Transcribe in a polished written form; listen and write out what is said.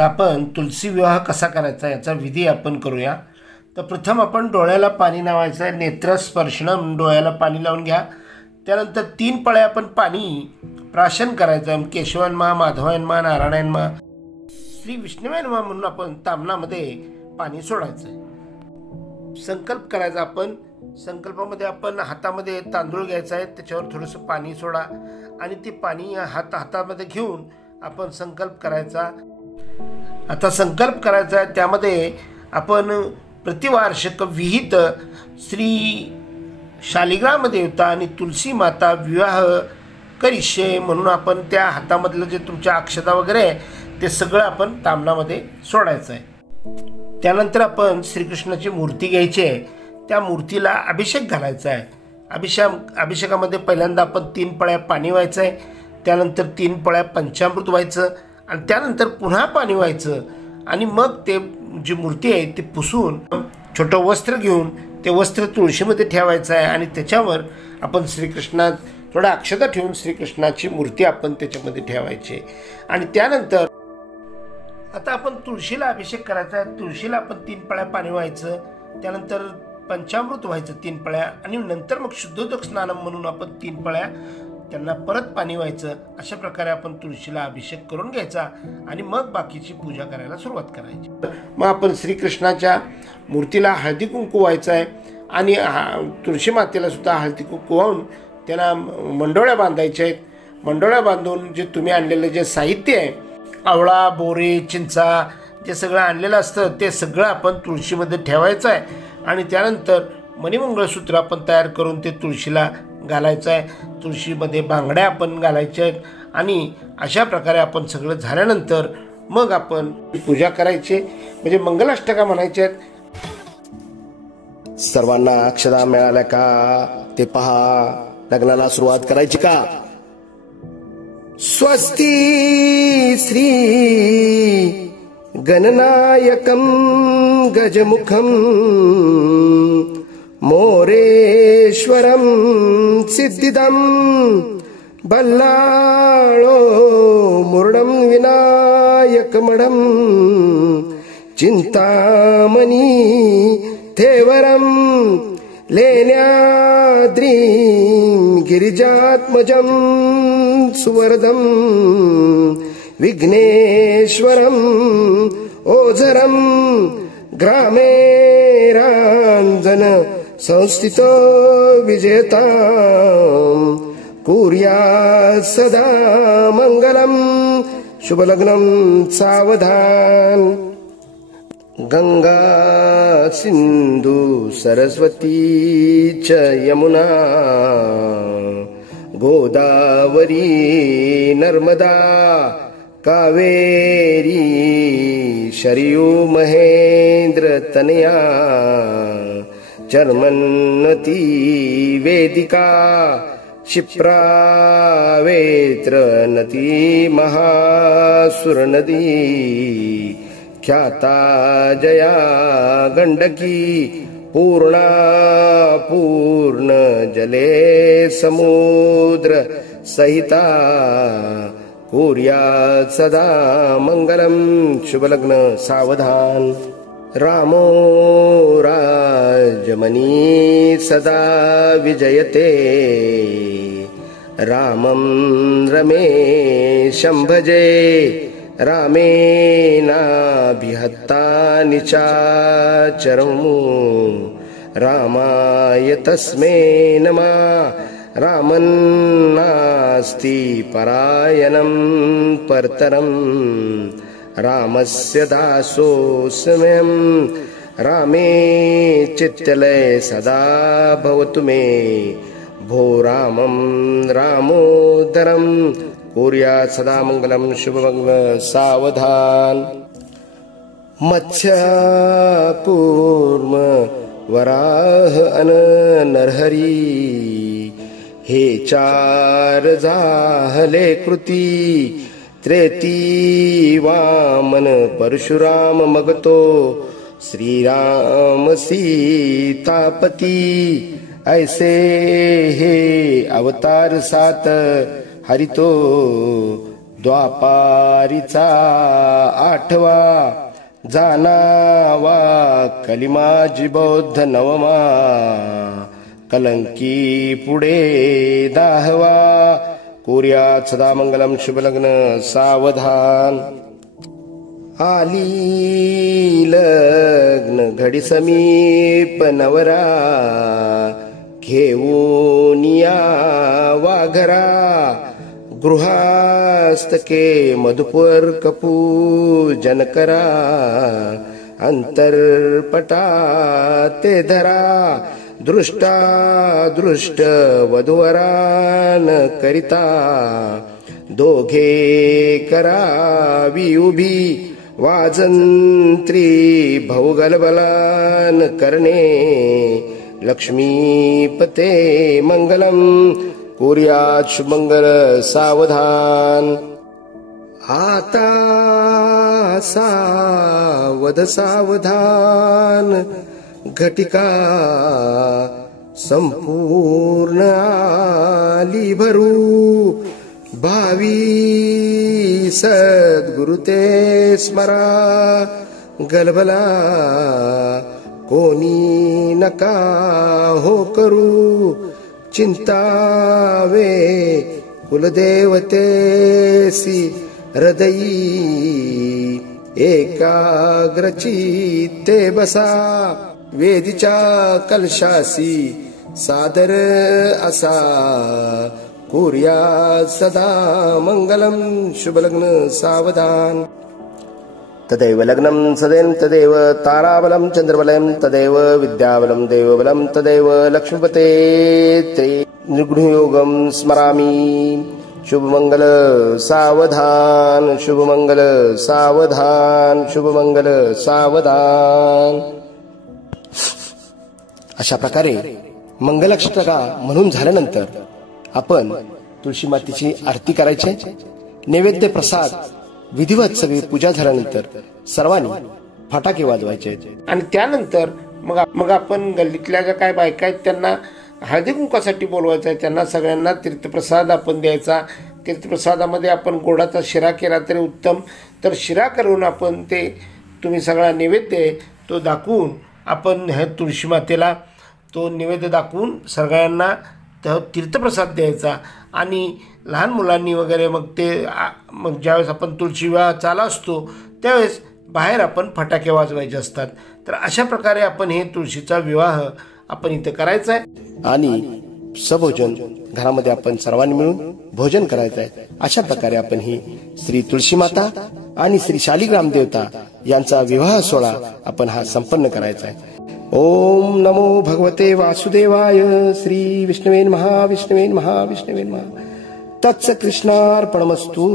तर आपण तुलसी विवाह कसा करायचा याचा विधी आपण करूया। तर प्रथम आपण डोळ्याला पाणी लावायचं आहे, नेत्रस्पर्शनम, डोळ्याला पाणी लावून घ्या। त्यानंतर 3 पळ्या आपण पाणी प्राशन करायचं, केशवान्मा, माधवान्मा, नारायणमा, श्री विष्णुवान्मा म्हणून आपण तामनामध्ये पाणी सोडायचं आहे। संकल्प करायचा आपण, संकल्पामध्ये आपण हातामध्ये तांदूळ घ्यायचा आहे, त्याच्यावर थोडंसं पाणी सोडा आणि ते पाणी हातामध्ये घेऊन आपण संकल्प करायचा। आता संकल्प करायचा आहे त्यामध्ये आपण प्रतिवार्षिक विहित श्री शालिग्राम देवता आणि तुलसी माता विवाह करिष्ये म्हणून आपण त्या हातामधलं जे तुमच्या अक्षता वगैरे आहे ते सगळं आपण तामनामध्ये सोडायचं आहे। त्यानंतर आपण श्रीकृष्णाची मूर्ती घ्यायची आहे, त्या मूर्तीला अभिषेक घालायचा आहे। अभिषेकामध्ये पहिल्यांदा आपण 3 पळ्या पाणी व्हायचं आहे, त्यानंतर 3 पळ्या पंचामृत व्हायचं आणि त्यानंतर पुन्हा पाणी व्हायचं आणि मग ते जी मूर्ती आहे ती पुसून छोटं वस्त्र घेऊन ते वस्त्र तुळशीमध्ये ठेवायचं आहे आणि त्याच्यावर आपण श्रीकृष्णा थोडा अक्षता ठेवून श्रीकृष्णाची मूर्ती आपण त्याच्यामध्ये ठेवायची आणि त्यानंतर आता आपण तुळशीला अभिषेक करायचा आहे। तुळशीला आपण 3 पळ्या पाणी व्हायचं, त्यानंतर पंचामृत व्हायचं 3 पळ्या आणि नंतर मग शुद्धोदक स्नानम म्हणून आपण 3 पळ्या त्यांना परत पाणी व्हायचं। अशा प्रकारे आपण तुळशीला अभिषेक करून घ्यायचा आणि मग बाकीची पूजा करायला सुरुवात करायची। मग आपण श्रीकृष्णाच्या मूर्तीला हळदी कुंकू व्हायचं आहे आणि तुळशी मातेला सुद्धा हळदी कुंकू वाहून त्यांना मंडोळ्या बांधायच्या आहेत। मंडोळ्या बांधून जे तुम्ही आणलेलं जे साहित्य आहे, आवळा, बोरे, चिंचा, जे सगळं आणलेलं असतं ते सगळं आपण तुळशीमध्ये ठेवायचं आहे आणि त्यानंतर मणिमंगळसूत्र आपण तयार करून ते तुळशीला घालायचं आहे। तुळशीमध्ये बांगड्या आपण घालायच्या आहेत आणि अशा प्रकारे आपण सगळं झाल्यानंतर मग आपण पूजा करायची, म्हणजे मंगलाष्टका म्हणायच्या आहेत। सर्वांना अक्षता मिळाल्या का ते पहा, लग्नाला सुरुवात करायची का? स्वस्ती श्री गणनायकं गजमुखं मोरेश्वरं सिद्धिदं बल्लाळो मुरडं विनायकमडं चिंतामणी थेवरं लेण्याद्रीं गिरिजात्मजं सुवरदं विघ्नेश्वरं ओझरं ग्रामे रांजन संस्थितो विजेता कुर्यात् सदा मंगलम शुभलग्नं सावधान। गंगा सिंधु सरस्वती च यमुना गोदावरी नर्मदा कावेरी शरयू महेंद्र तनया चर्मन्वती वेदिका क्षिप्रा वेत्रनती महासुरनदी ख्याता जया गंडकी पूर्णा पूर्ण जले समुद्र सहिता कुर्यात् सदा मंगलम शुभलग्न सावधान। रामो राजमनी सदा विजयते रामं रमेशं भजे रामेणाभिहता निशाचरमु रामाय तस्मै नमः। रामन्नास्ति परायणं परतरं रामस्य दासोऽस्म्यहं रामे चित्तलय सदा भवतु मे भो रामं रामोदरं कुर्यात् सदा मंगलम शुभमंगल सावधान। मत्स्य कूर्म वराह अन नरहरी हे 4 झाले कृती त्रेती वामन परशुराम मगतो श्रीराम सीतापती ऐसे हे अवतार 7 हरितो द्वापारीचा आठवा जाणावा कलिमाजी बौद्ध नवमा कलंकी पुढे 10वा कोर्यात सदा मंगलम शुभलग्न सावधान आली लग्न घडी समीप नवरा घेऊन यावा घरा गृहास्तके मधुपर कपूजन करा अंतरपटा ते धरा दृष्टा दृष्ट वधूवरान करिता दोघे करावी उभी वाजंत्री भौगलबलान करणे लक्ष्मीपते मंगलम कोर्यात शुभमंगल सावधान आता सावध सावधान घटिका संपूर्ण आली भरू भावी सद्गुरु ते स्मरा गलबला कोणी नका हो करू चिंतावे कुलदेवतेसी हृदयी एकाग्रचित्ते बसा वेदीच्या कलशासी सादर असा कोर्या सदा मंगलम शुभलग्न सावधान तदैव लग्नं सदेन तदेव ताराबलं चंद्रबलं तदेव विद्याबलं देवबलं तदेव लक्ष्मीपते ते निर्गुणयोगं स्मरामि शुभमंगल सावधान शुभमंगल सावधान शुभमंगल सावधान। अशा प्रकारे मंगलाष्टका म्हणून झाल्यानंतर आपण तुळशी मातेची आरती करायची नैवेद्य प्रसाद विधिवत सगळी पूजा झाल्यानंतर सर्वांनी फटाके वाजवायचे आणि त्यानंतर मग आपण गल्लीतल्या ज्या काय बायका आहेत त्यांना हळदी कुंकासाठी बोलवायचं आहे त्यांना सगळ्यांना तीर्थप्रसाद आपण द्यायचा तीर्थप्रसादामध्ये आपण गोडाचा शिरा केला तरी उत्तम तर शिरा करून आपण ते तुम्ही सगळा नैवेद्य तो दाखवून आपण ह्या तुळशी मातेला तो नैवेद्य दाखवून सगळ्यांना तीर्थप्रसाद द्यायचा आणि लहान मुलांनी वगैरे मग ज्यावेळेस आपण तुळशी विवाह चालू असतो त्यावेळेस बाहेर आपण फटाके वाजवायचे असतात तर अशा प्रकारे आपण हे तुळशीचा विवाह आपण इथे करायचा आहे आणि सभोजन घरामध्ये आपण सर्वांनी मिळून भोजन करायचं आहे अशा प्रकारे आपण ही श्री तुळशी माता आणि श्री शालिग्राम देवता यांचा विवाह सोहळा आपण हा संपन्न करायचा आहे। ओम नमो भगवते वासुदेवाय श्री विष्णुवे नमः विष्णुवे नमः विष्णुवे नमः तत्स कृष्णार्पणमस्तु।